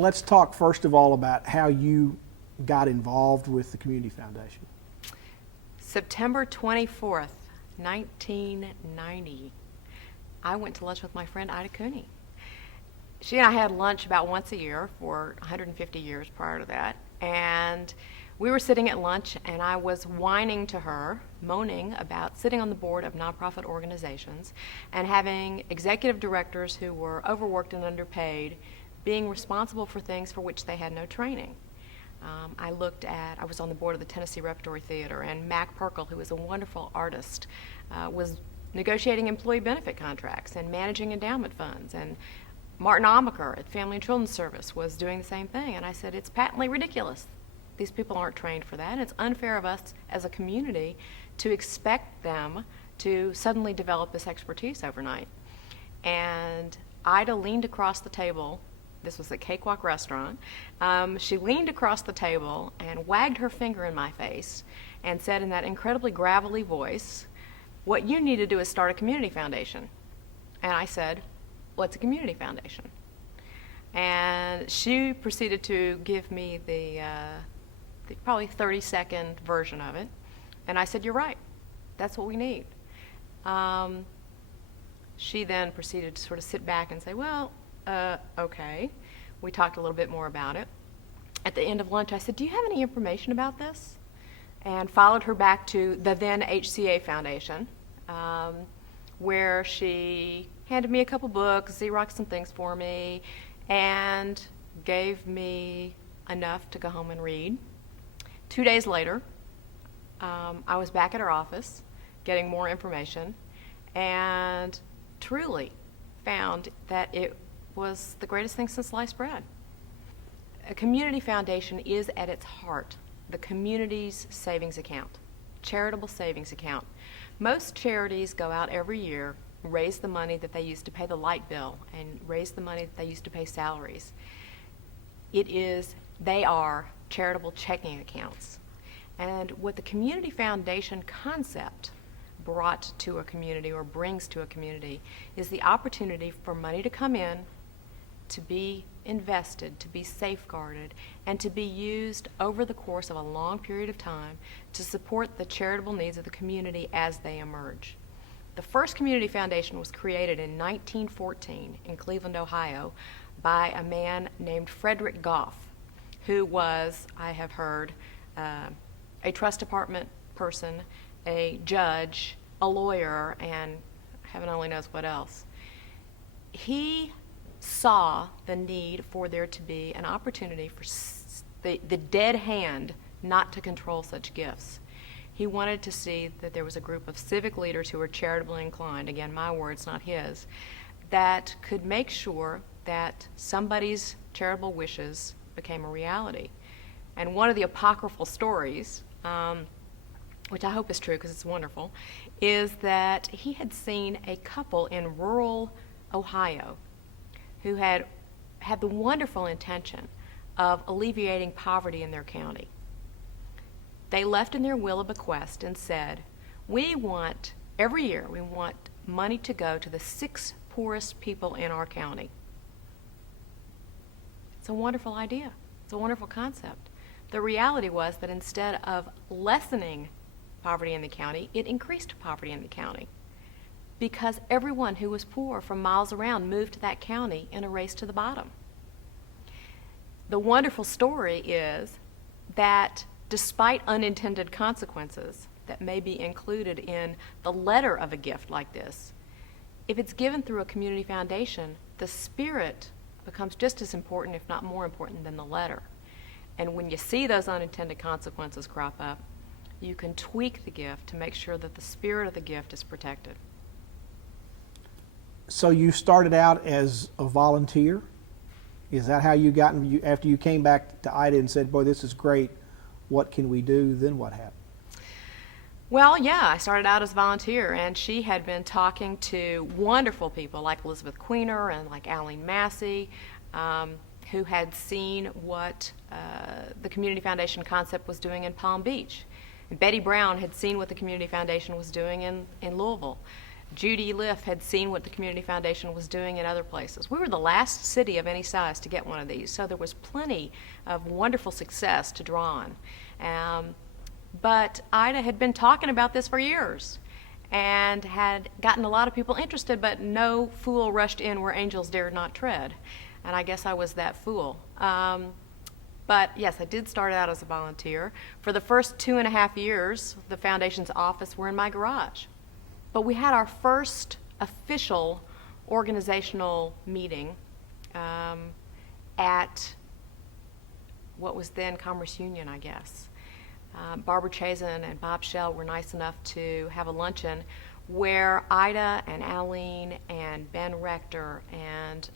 Let's talk first of all about how you got involved with the Community Foundation. September 24th, 1990, I went to lunch with my friend Ida Cooney. She and I had lunch about once a year for 150 years prior to that, and we were sitting at lunch and I was whining to her, moaning about sitting on the board of nonprofit organizations and having executive directors who were overworked and underpaid being responsible for things for which they had no training. I was on the board of the Tennessee Repertory Theater, and Mac Perkle, who was a wonderful artist, was negotiating employee benefit contracts and managing endowment funds, and Martin Amaker at Family and Children's Service was doing the same thing. And I said, it's patently ridiculous. These people aren't trained for that, and it's unfair of us as a community to expect them to suddenly develop this expertise overnight. And Ida leaned across the table. This was at Cakewalk Restaurant. She leaned across the table and wagged her finger in my face and said in that incredibly gravelly voice, what you need to do is start a community foundation. And I said, what's a community foundation? And she proceeded to give me the probably 30-second version of it. And I said, you're right. That's what we need. She then proceeded to sort of sit back and say, well, okay. We talked a little bit more about it. At the end of lunch, I said, do you have any information about this? And followed her back to the then HCA Foundation, where she handed me a couple books, Xeroxed some things for me, and gave me enough to go home and read. 2 days later, I was back at her office getting more information and truly found that it was the greatest thing since sliced bread. A community foundation is at its heart the community's savings account, charitable savings account. Most charities go out every year, raise the money that they use to pay the light bill and raise the money that they use to pay salaries. They are charitable checking accounts. And what the community foundation concept brought to a community or brings to a community is the opportunity for money to come in, to be invested, to be safeguarded, and to be used over the course of a long period of time to support the charitable needs of the community as they emerge. The first community foundation was created in 1914 in Cleveland, Ohio, by a man named Frederick Goff, who was, I have heard, a trust department person, a judge, a lawyer, and heaven only knows what else. He saw the need for there to be an opportunity for the dead hand not to control such gifts. He wanted to see that there was a group of civic leaders who were charitably inclined, again, my words, not his, that could make sure that somebody's charitable wishes became a reality. And one of the apocryphal stories, which I hope is true because it's wonderful, is that he had seen a couple in rural Ohio who had the wonderful intention of alleviating poverty in their county. They left in their will a bequest and said, every year we want money to go to the 6 poorest people in our county. It's a wonderful idea. It's a wonderful concept. The reality was that instead of lessening poverty in the county, it increased poverty in the county, because everyone who was poor from miles around moved to that county in a race to the bottom. The wonderful story is that despite unintended consequences that may be included in the letter of a gift like this, if it's given through a community foundation, the spirit becomes just as important, if not more important, than the letter. And when you see those unintended consequences crop up, you can tweak the gift to make sure that the spirit of the gift is protected. So you started out as a volunteer? Is that how you got, after you came back to Ida and said, boy, this is great, what can we do? Then what happened? Well, yeah, I started out as a volunteer, and she had been talking to wonderful people like Elizabeth Queener and like Aline Massey, who had seen what the Community Foundation concept was doing in Palm Beach. And Betty Brown had seen what the Community Foundation was doing in Louisville. Judy Liff had seen what the Community Foundation was doing in other places. We were the last city of any size to get one of these, so there was plenty of wonderful success to draw on. But Ida had been talking about this for years and had gotten a lot of people interested, but no fool rushed in where angels dared not tread. And I guess I was that fool. But yes, I did start out as a volunteer. For the first 2.5 years, the foundation's office were in my garage. But we had our first official organizational meeting at what was then Commerce Union, I guess. Barbara Chazen and Bob Shell were nice enough to have a luncheon where Ida and Aline and Ben Rector and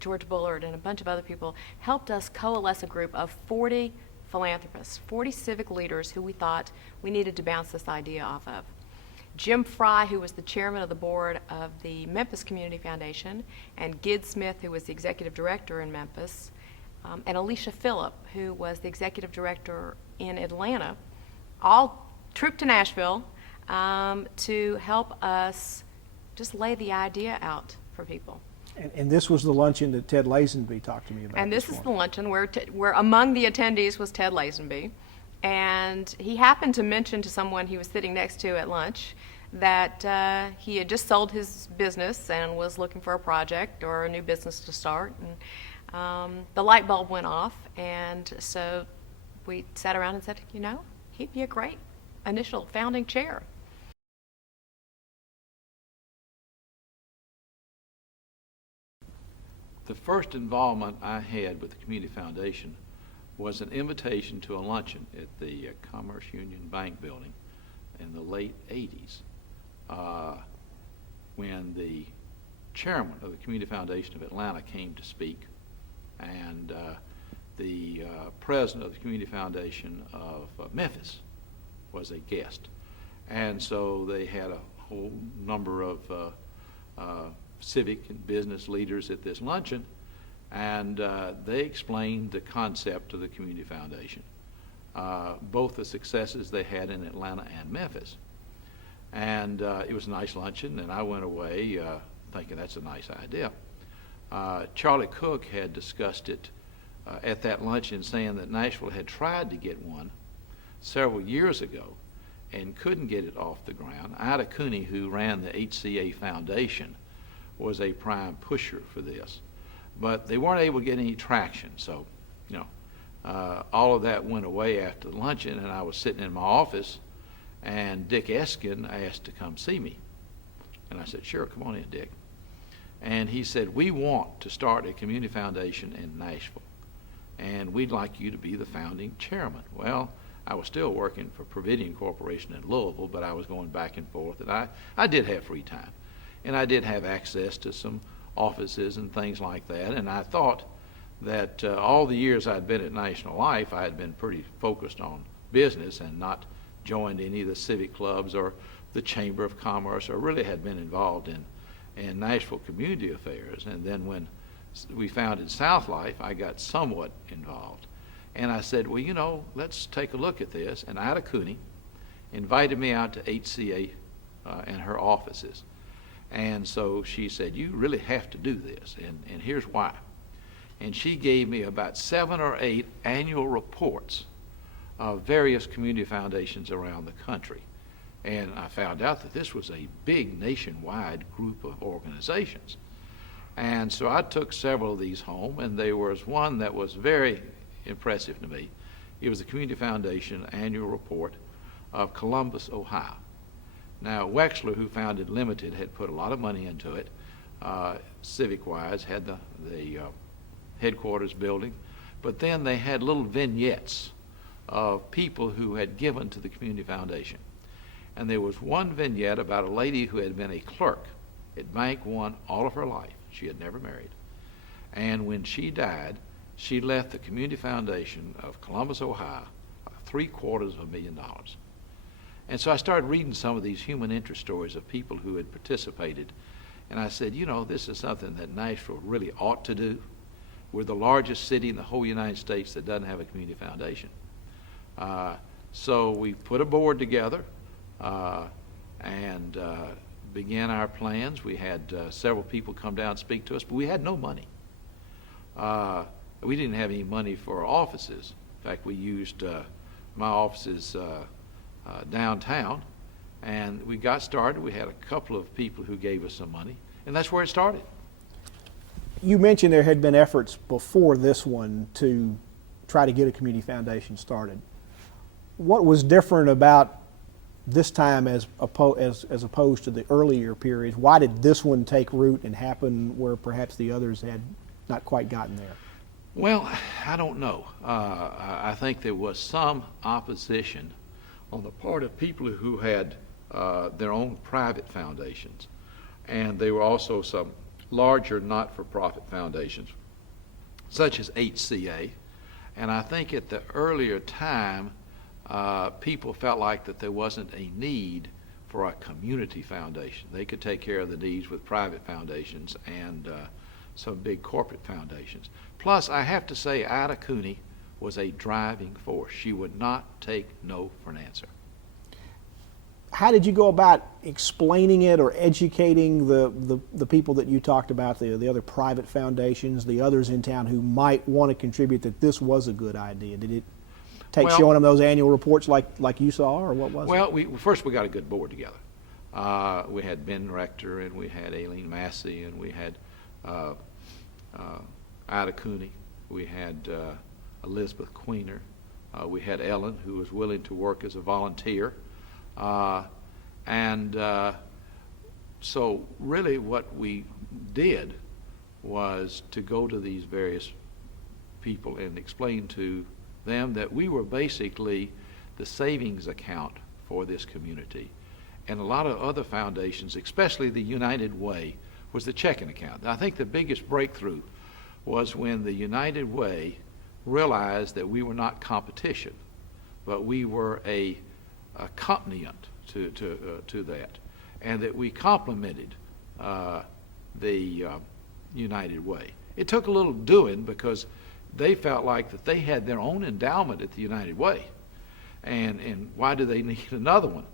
George Bullard and a bunch of other people helped us coalesce a group of 40 philanthropists, 40 civic leaders who we thought we needed to bounce this idea off of. Jim Fry, who was the chairman of the board of the Memphis Community Foundation, and Gid Smith, who was the executive director in Memphis, and Alicia Phillip, who was the executive director in Atlanta, all trooped to Nashville to help us just lay the idea out for people. And this was the luncheon that Ted Lazenby talked to me about. And this is the luncheon where among the attendees was Ted Lazenby. And he happened to mention to someone he was sitting next to at lunch that he had just sold his business and was looking for a project or a new business to start. And the light bulb went off, and so we sat around and said, you know, he'd be a great initial founding chair. The first involvement I had with the Community Foundation was an invitation to a luncheon at the Commerce Union Bank building in the late 80s when the chairman of the Community Foundation of Atlanta came to speak, and the president of the Community Foundation of Memphis was a guest. And so they had a whole number of civic and business leaders at this luncheon, and they explained the concept of the Community Foundation, both the successes they had in Atlanta and Memphis. And it was a nice luncheon, and I went away thinking that's a nice idea. Charlie Cook had discussed it at that luncheon, saying that Nashville had tried to get one several years ago and couldn't get it off the ground. Ida Cooney, who ran the HCA Foundation, was a prime pusher for this, but they weren't able to get any traction. So, you know, all of that went away after the luncheon, and I was sitting in my office, and Dick Eskin asked to come see me, and I said, "Sure, come on in, Dick." And he said, "We want to start a community foundation in Nashville, and we'd like you to be the founding chairman." Well, I was still working for Providian Corporation in Louisville, but I was going back and forth, and I did have free time. And I did have access to some offices and things like that. And I thought that all the years I'd been at National Life, I had been pretty focused on business and not joined any of the civic clubs or the Chamber of Commerce, or really had been involved in Nashville community affairs. And then when we founded Southlife, I got somewhat involved. And I said, well, you know, let's take a look at this. And Ida Cooney invited me out to HCA and her offices. And so she said, you really have to do this, and here's why. And she gave me about 7 or 8 annual reports of various community foundations around the country. And I found out that this was a big nationwide group of organizations. And so I took several of these home, and there was one that was very impressive to me. It was the Community Foundation annual report of Columbus, Ohio. Now, Wexler, who founded Limited, had put a lot of money into it, civic-wise, had the headquarters building, but then they had little vignettes of people who had given to the Community Foundation. And there was one vignette about a lady who had been a clerk at Bank One all of her life. She had never married. And when she died, she left the Community Foundation of Columbus, Ohio, $750,000. And so I started reading some of these human interest stories of people who had participated. And I said, you know, this is something that Nashville really ought to do. We're the largest city in the whole United States that doesn't have a community foundation. So we put a board together, and began our plans. We had several people come down and speak to us, but we had no money. We didn't have any money for our offices. In fact, we used my offices downtown, and we got started. We had a couple of people who gave us some money, and that's where it started. You mentioned there had been efforts before this one to try to get a community foundation started. What was different about this time as opposed to the earlier periods? Why did this one take root and happen where perhaps the others had not quite gotten there? Well, I don't know. I think there was some opposition on the part of people who had their own private foundations, and there were also some larger not-for-profit foundations, such as HCA. And I think at the earlier time, people felt like that there wasn't a need for a community foundation. They could take care of the needs with private foundations and some big corporate foundations. Plus, I have to say, Ida Cooney was a driving force. She would not take no for an answer. How did you go about explaining it or educating the people that you talked about, the other private foundations, the others in town who might want to contribute, that this was a good idea? Did it take showing them those annual reports like you saw, or what was it? Well, first we got a good board together. We had Ben Rector, and we had Aileen Massey, and we had Ida Cooney. We had Elizabeth Queener. We had Ellen, who was willing to work as a volunteer. So really what we did was to go to these various people and explain to them that we were basically the savings account for this community. And a lot of other foundations, especially the United Way, was the checking account. I think the biggest breakthrough was when the United Way realized that we were not competition, but we were a accompaniment to that, and that we complemented the United Way. It took a little doing because they felt like that they had their own endowment at the United Way, and why do they need another one?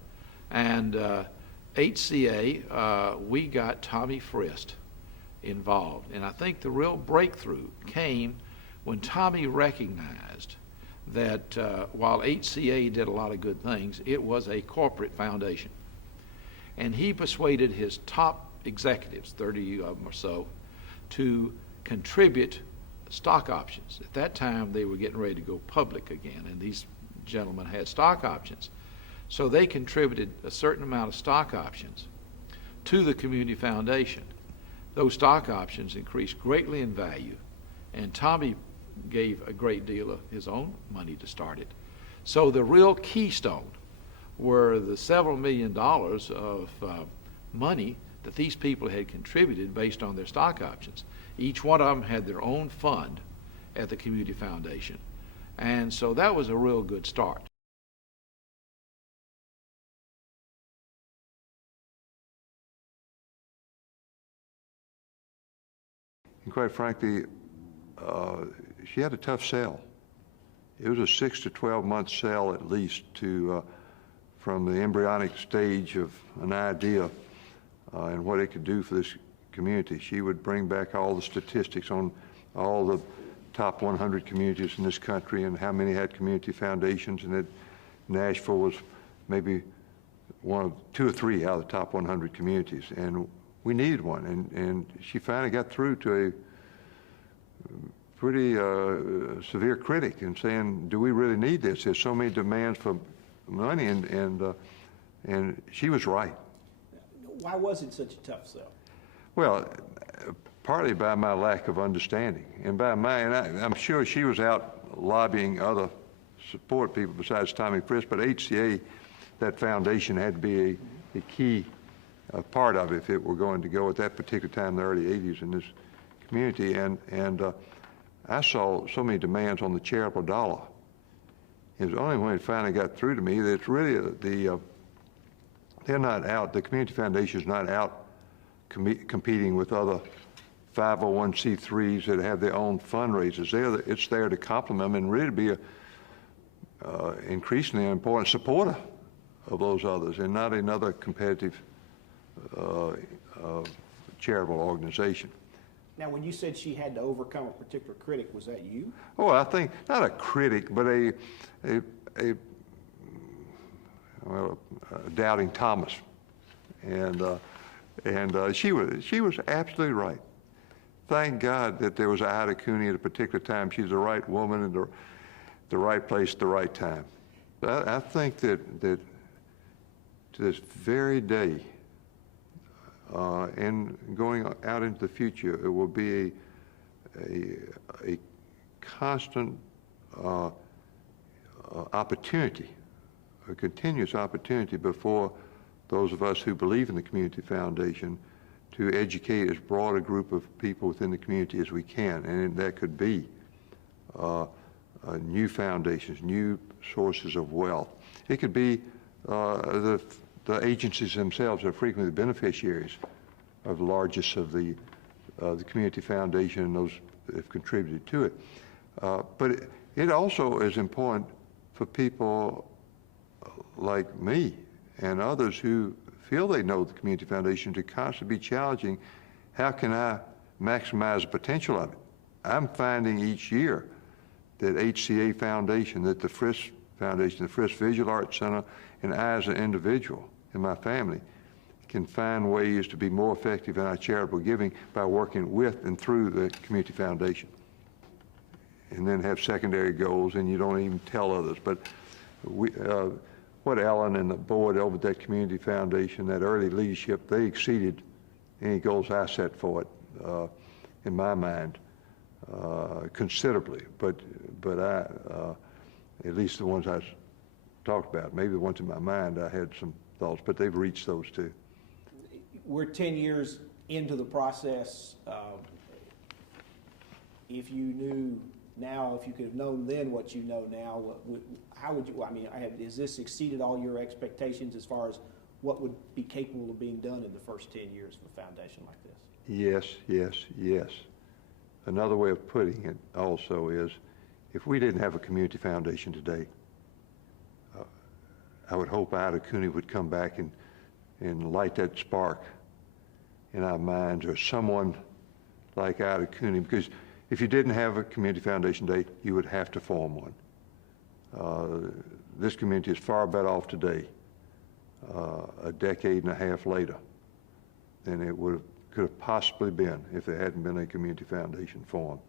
And HCA, we got Tommy Frist involved, and I think the real breakthrough came when Tommy recognized that while HCA did a lot of good things, it was a corporate foundation. And he persuaded his top executives, 30 of them or so, to contribute stock options. At that time, they were getting ready to go public again, and these gentlemen had stock options. So they contributed a certain amount of stock options to the community foundation. Those stock options increased greatly in value, and Tommy gave a great deal of his own money to start it. So the real keystone were the several $1 million of money that these people had contributed based on their stock options. Each one of them had their own fund at the community foundation. And so that was a real good start. And quite frankly, she had a tough sell. It was a 6 to 12 month sell at least to from the embryonic stage of an idea and what it could do for this community. She would bring back all the statistics on all the top 100 communities in this country and how many had community foundations, and that Nashville was maybe one of 2 or 3 out of the top 100 communities, and we needed one. And she finally got through to a pretty severe critic and saying, do we really need this? There's so many demands for money, and she was right. Why was it such a tough sell? Well, partly by my lack of understanding, and by I'm sure she was out lobbying other support people besides Tommy Frist, but HCA, that foundation, had to be a key part of it if it were going to go at that particular time in the early 80s in this community. And I saw so many demands on the charitable dollar. It was only when it finally got through to me that it's really they're not out, the community foundation is not out competing with other 501c3s that have their own fundraisers. It's there to complement them and really be a increasingly important supporter of those others, and not another competitive charitable organization. Now, when you said she had to overcome a particular critic, was that you? Oh, I think not a critic, but a doubting Thomas, and she was absolutely right. Thank God that there was Ida Cooney at a particular time. She's the right woman in the right place at the right time. But I think that to this very day, and going out into the future, it will be a constant opportunity, a continuous opportunity before those of us who believe in the Community Foundation to educate as broad a group of people within the community as we can. And that could be new foundations, new sources of wealth. It could be the agencies themselves are frequently the beneficiaries of the largest of the Community Foundation and those that have contributed to it. But it also is important for people like me and others who feel they know the Community Foundation to constantly be challenging, how can I maximize the potential of it? I'm finding each year that HCA Foundation, that the Frist Foundation, the Frist Visual Arts Center, and I as an individual and my family can find ways to be more effective in our charitable giving by working with and through the Community Foundation. And then have secondary goals, and you don't even tell others. But what Ellen and the board over at that Community Foundation, that early leadership, they exceeded any goals I set for it, in my mind, considerably. But I, at least the ones I talked about, maybe the ones in my mind, I had some thoughts, but they've reached those too. We're 10 years into the process. If you knew now, if you could have known then what you know now, how would you, I mean, has this exceeded all your expectations as far as what would be capable of being done in the first 10 years of a foundation like this? Yes, yes, yes. Another way of putting it also is, if we didn't have a Community Foundation today, I would hope Ida Cooney would come back and light that spark in our minds, or someone like Ida Cooney, because if you didn't have a Community Foundation today, you would have to form one. This community is far better off today, a decade and a half later, than it could have possibly been if there hadn't been a Community Foundation formed.